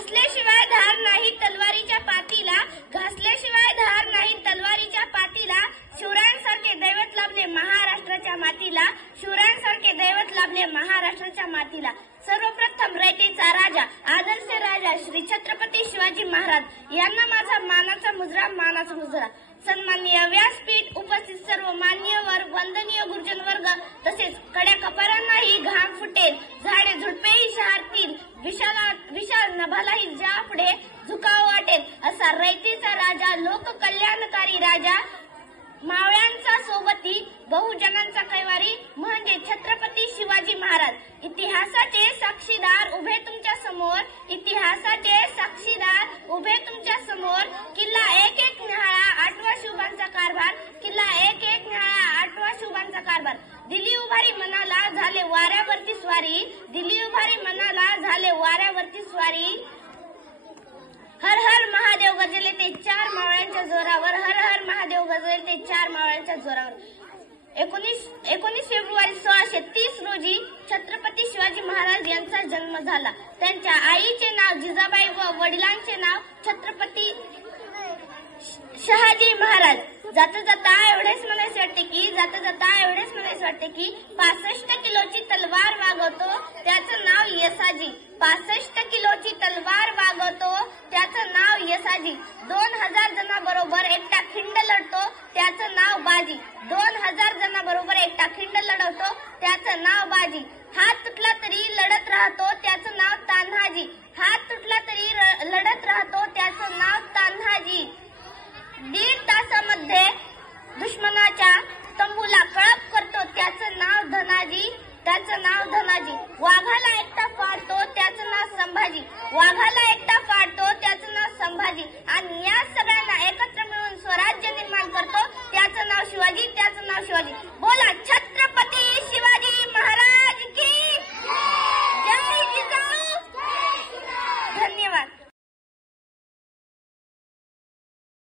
घासल्याशिवाय धार नाही तलवारीच्या पातीला, घासल्याशिवाय धार नाही तलवारीच्या पातीला, शिवरायांसारखे दैवत लाभले महाराष्ट्राच्या मातीला, शिवरायांसारखे दैवत लाभले महाराष्ट्राच्या मातीला। सर्वप्रथम रयतेचा राजा, आदर्श राजा श्री छत्रपती शिवाजी महाराज यांना माझा मानाचा मुजरा। सन्माननीय व्यासपीठ, उपस्थित सर्व मान्यवर, वंदनीय गुरुजन वर्ग तसेच कड्या कपारांनाही घाम फुटेल, झाडे झुडपेही शहारतील, विशाल नभालाही ज्या पुढे झुकाव वाटेल असा रयतेचा राजा, लोककल्याणकारी राजा, मावळ्यांचा सोबती, बहुजनांचा कैवारी म्हणजे छत्रपती शिवाजी महाराज। इतिहासाचे साक्षीदार उभे तुमच्या समोर, इतिहासाचे साक्षीदार उभे तुमच्या समोर। किल्ला एक एक न्याहाळा, 8वा शिवबांचा कारभार, किल्ला एक एक न्याहाळा, 8वा शिवबांचा कारभार। दिली उभारी मनाला झाले वाऱ्यावरती स्वारी, दिली उभारी मनाला झाले वाऱ्यावरती स्वारी। हर हर महादेव गरजले ते 4 मावळ्यांच्या जोरावर, हर हर महादेव गरजले ते 4 मावळ्यांच्या जोरावर। 19 फेब्रुवारी 1630 रोजी छत्रपती शिवाजी महाराज यांचा जन्म झाला। त्यांच्या आईचे नाव जिजाबाई व वडिलांचे नाव छत्रपती शहाजी महाराज। जाता जाता एवढेच म्हणायचे वाटते की 65 किलोची तलवार वागवतो त्याचं नाव यसाजी, 65 किलोची तलवार वागवतो त्याचं नाव यसाजी। 2000 जणांबरोबर एकटा खिंड लढतो त्याचं नाव बाजी, 2000 जणांबरोबर एकटा खिंड लढवतो त्याचं नाव बाजी। हात तुटला तरी लढत राहतो त्याचं नाव तान्हाजी, हात तुटला तरी लढत राहतो त्याचं नाव तान्हाजी। 1.5 तासामध्ये दुश्मनाच्या तंबूला कळप करतो त्याचं नाव धनाजी, त्याचं नाव धनाजी। वाघाला एकटा फाडतो त्याचं नाव संभाजी, वाघाला एकटा